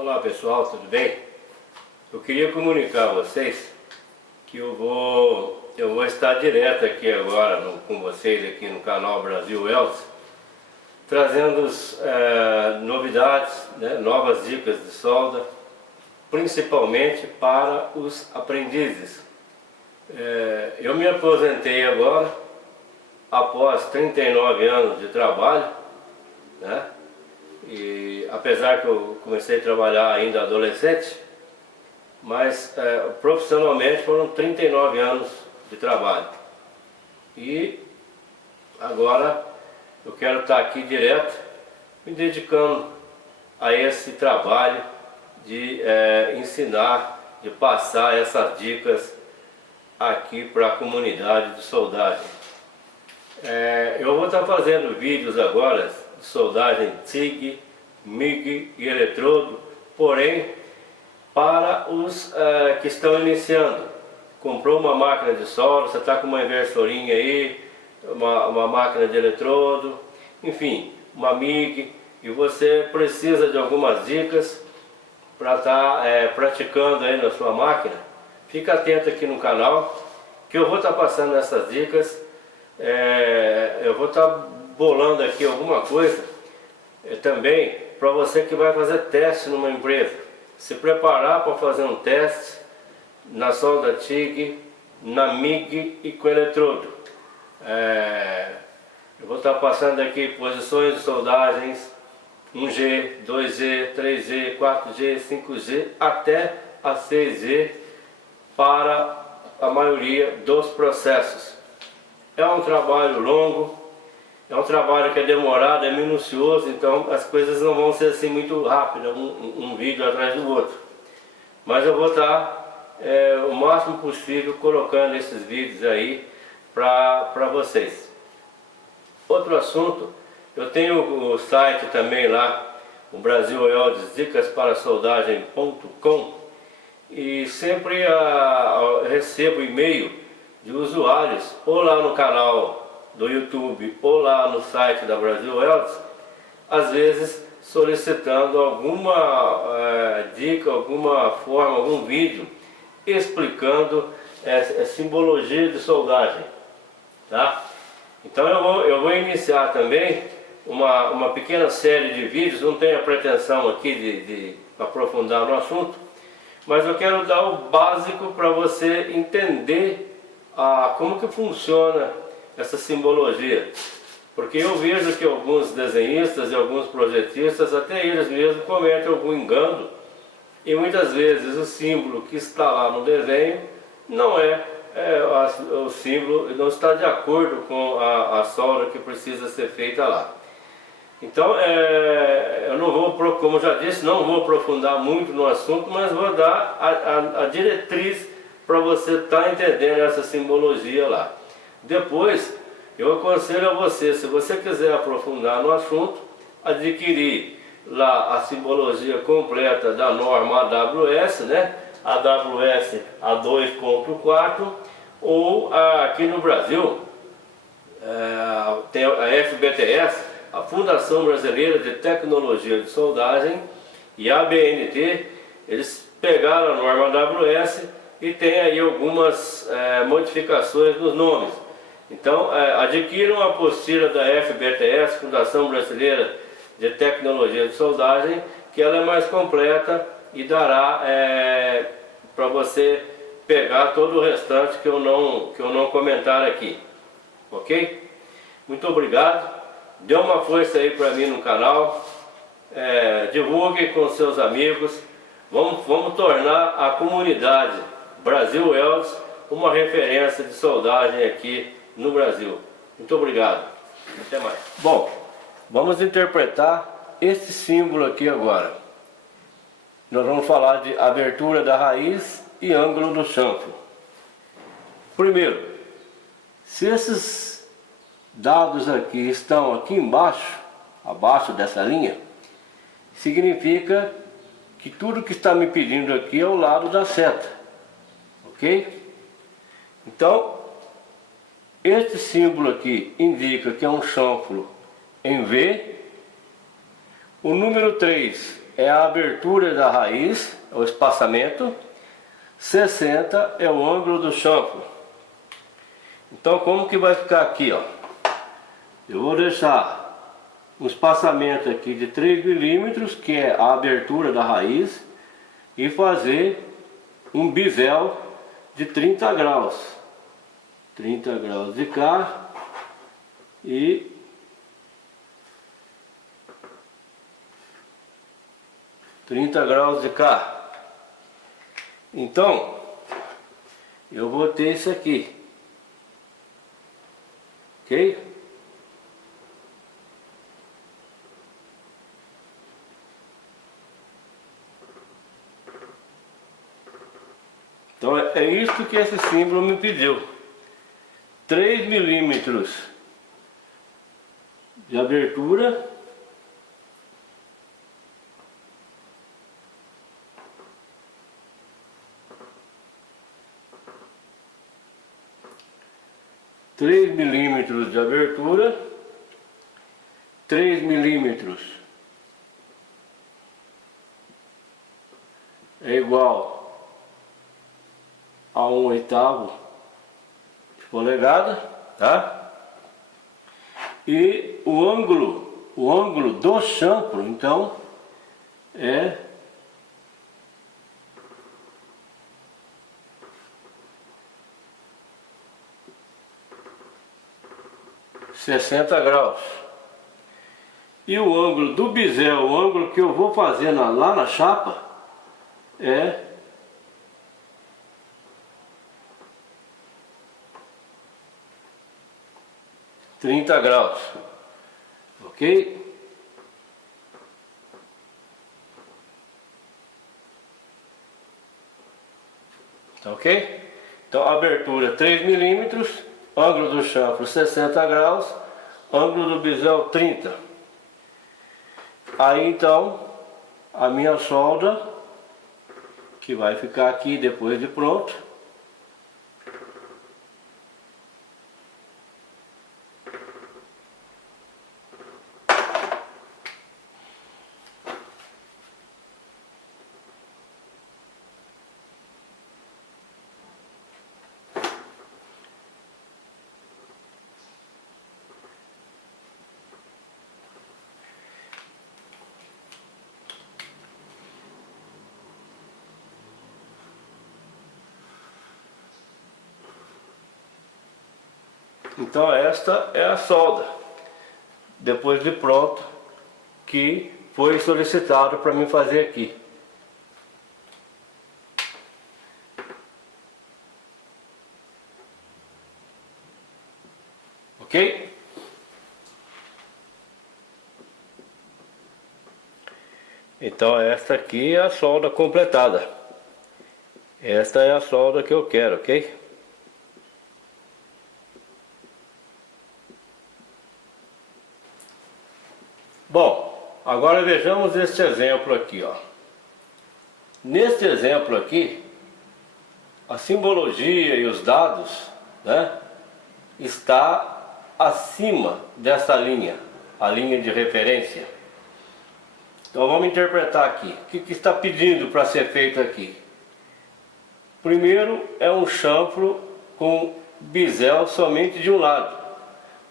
Olá pessoal, tudo bem? Eu queria comunicar a vocês que eu vou estar direto aqui agora com vocês aqui no canal Brasil Welders, trazendo novidades, né, novas dicas de solda, principalmente para os aprendizes. Eu me aposentei agora, após 39 anos de trabalho, né? E apesar que eu comecei a trabalhar ainda adolescente, mas profissionalmente foram 39 anos de trabalho. E agora eu quero estar aqui direto, me dedicando a esse trabalho de ensinar, de passar essas dicas aqui para a comunidade de soldagem. Eu vou estar fazendo vídeos agora de soldagem TIG, MIG e eletrodo, porém para os que estão iniciando. Comprou uma máquina de solda, você está com uma inversorinha aí, uma máquina de eletrodo, enfim, uma MIG, e você precisa de algumas dicas para estar praticando aí na sua máquina. Fica atento aqui no canal, que eu vou estar passando essas dicas. Eu vou estar bolando aqui alguma coisa também para você que vai fazer teste numa empresa. Se preparar para fazer um teste na solda TIG, na MIG e com eletrodo. Eu vou estar passando aqui posições de soldagens 1G, 2G, 3G, 4G, 5G até a 6G para a maioria dos processos. É um trabalho longo, é um trabalho que é demorado, é minucioso, então as coisas não vão ser assim muito rápidas, um vídeo atrás do outro. Mas eu vou estar o máximo possível colocando esses vídeos aí para vocês. Outro assunto, eu tenho o site também lá, o Brasil Welders Dicas para Soldagem.com, e sempre recebo e-mail de usuários, ou lá no canal do YouTube, ou lá no site da Brasil Welders, às vezes solicitando alguma dica, alguma forma, algum vídeo explicando simbologia de soldagem, tá? Então eu vou iniciar também uma pequena série de vídeos. Não tenho a pretensão aqui de aprofundar no assunto, mas eu quero dar o básico para você entender como que funciona essa simbologia. Porque eu vejo que alguns desenhistas e alguns projetistas, até eles mesmos, cometem algum engano, e muitas vezes o símbolo que está lá no desenho não o símbolo não está de acordo com a solda que precisa ser feita lá. Então eu não vou, como já disse, não vou aprofundar muito no assunto, mas vou dar a diretriz para você estar entendendo essa simbologia lá. Depois eu aconselho a você, se você quiser aprofundar no assunto, adquirir lá a simbologia completa da norma AWS, né? AWS A2.4, ou aqui no Brasil tem a FBTS, a Fundação Brasileira de Tecnologia de Soldagem, e a ABNT. Eles pegaram a norma AWS e tem aí algumas modificações nos nomes. Então adquiram a apostila da FBTS, Fundação Brasileira de Tecnologia de Soldagem, que ela é mais completa e dará para você pegar todo o restante que eu não comentar aqui, ok? Muito obrigado, dê uma força aí para mim no canal, divulgue com seus amigos, vamos tornar a comunidade Brasil Welders uma referência de soldagem aqui no Brasil. Muito obrigado, até mais. Bom, vamos interpretar esse símbolo aqui agora. Nós vamos falar de abertura da raiz e ângulo do chanfro. Primeiro, se esses dados aqui estão aqui embaixo, abaixo dessa linha, significa que tudo que está me pedindo aqui é o lado da seta, ok? Então, este símbolo aqui indica que é um chanfro em V, o número 3 é a abertura da raiz, o espaçamento. 60 é o ângulo do chanfro. Então como que vai ficar aqui, ó? Eu vou deixar um espaçamento aqui de 3 milímetros, que é a abertura da raiz, e fazer um bisel de 30 graus. 30 graus de cá e 30 graus de cá. Então, eu vou ter isso aqui, ok? Então é isso que esse símbolo me pediu. 3 milímetros de abertura. Três milímetros de abertura, 3 milímetros é igual a 1/8 de polegada, tá? E o ângulo do chanfro, então, é 60 graus. E o ângulo do bisel, o ângulo que eu vou fazer lá na chapa, é 30 graus. Ok? Tá ok? Então, abertura 3 milímetros, ângulo do chanfro 60 graus, ângulo do bisel 30. Aí então, a minha solda, que vai ficar aqui depois de pronto. Então esta é a solda, depois de pronto, que foi solicitado para mim fazer aqui. Ok? Então esta aqui é a solda completada. Esta é a solda que eu quero, ok? Bom, agora vejamos este exemplo aqui, ó. Neste exemplo aqui, a simbologia e os dados, né, está acima dessa linha, a linha de referência. Então vamos interpretar aqui. O que está pedindo para ser feito aqui? Primeiro é um chanfro com bisel somente de um lado.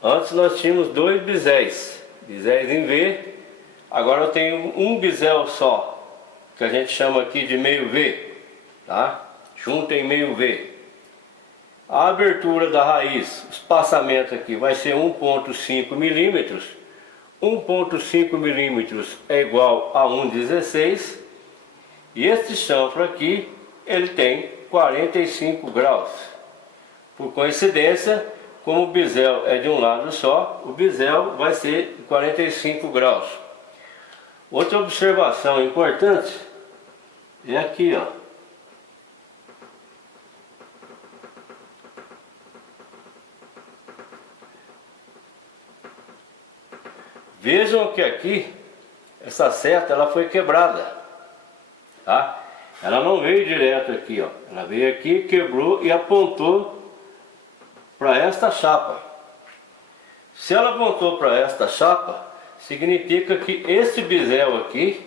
Antes nós tínhamos 2 biséis em V, agora eu tenho um bisel só, que a gente chama aqui de meio V, tá? Junto em meio V. A abertura da raiz, o espaçamento aqui vai ser 1,5 milímetros. 1,5 milímetros é igual a 1,16. E este chanfro aqui, ele tem 45 graus. Por coincidência, como o bisel é de um lado só, o bisel vai ser 45 graus. Outra observação importante é aqui, ó. Vejam que aqui, essa seta, ela foi quebrada, tá? Ela não veio direto aqui, ó. Ela veio aqui, quebrou e apontou para esta chapa. Se ela apontou para esta chapa, significa que esse bisel aqui,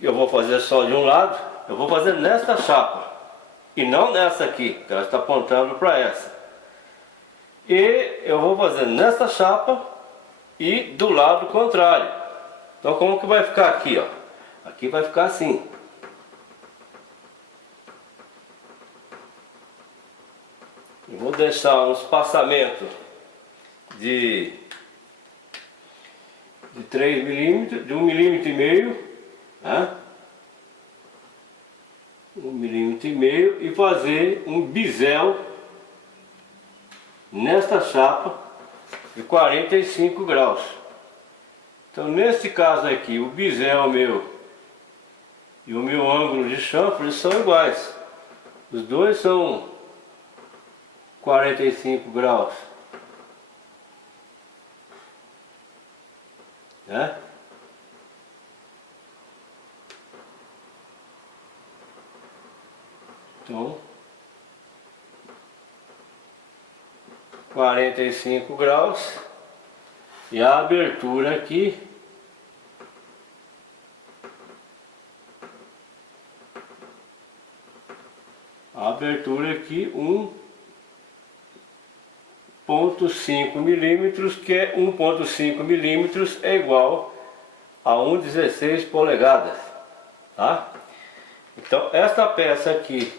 eu vou fazer só de um lado, eu vou fazer nesta chapa e não nessa aqui, que ela está apontando para essa. E eu vou fazer nesta chapa e do lado contrário. Então como que vai ficar aqui, ó? Aqui vai ficar assim. Eu vou deixar um espaçamento de 3 milímetros, de 1,5 milímetro, né? 1,5 milímetro e fazer um bisel nesta chapa de 45 graus. Então neste caso aqui, o bisel meu e o meu ângulo de chanfre são iguais. Os dois são 45 graus, né? Então 45 graus e a abertura aqui aqui 1,5 milímetros, que é 1,5 milímetros é igual a 1,16 polegadas, tá? Então esta peça aqui,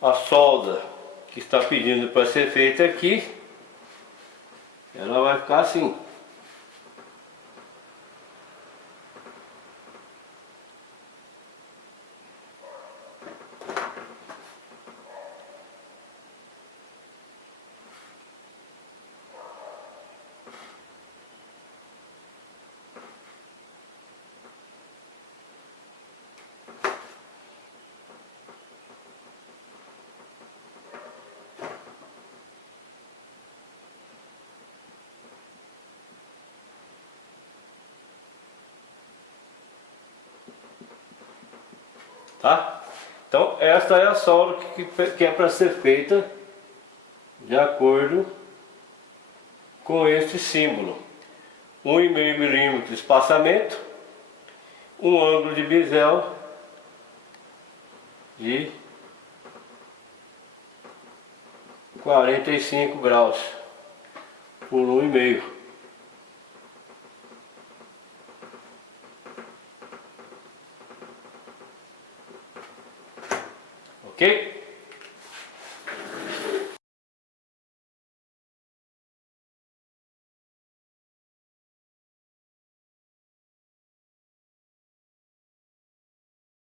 a solda que está pedindo para ser feita aqui, ela vai ficar assim. Tá? Então esta é a solda que é para ser feita de acordo com este símbolo. 1,5 milímetro de espaçamento, um ângulo de bisel de 45 graus por 1,5. Ok?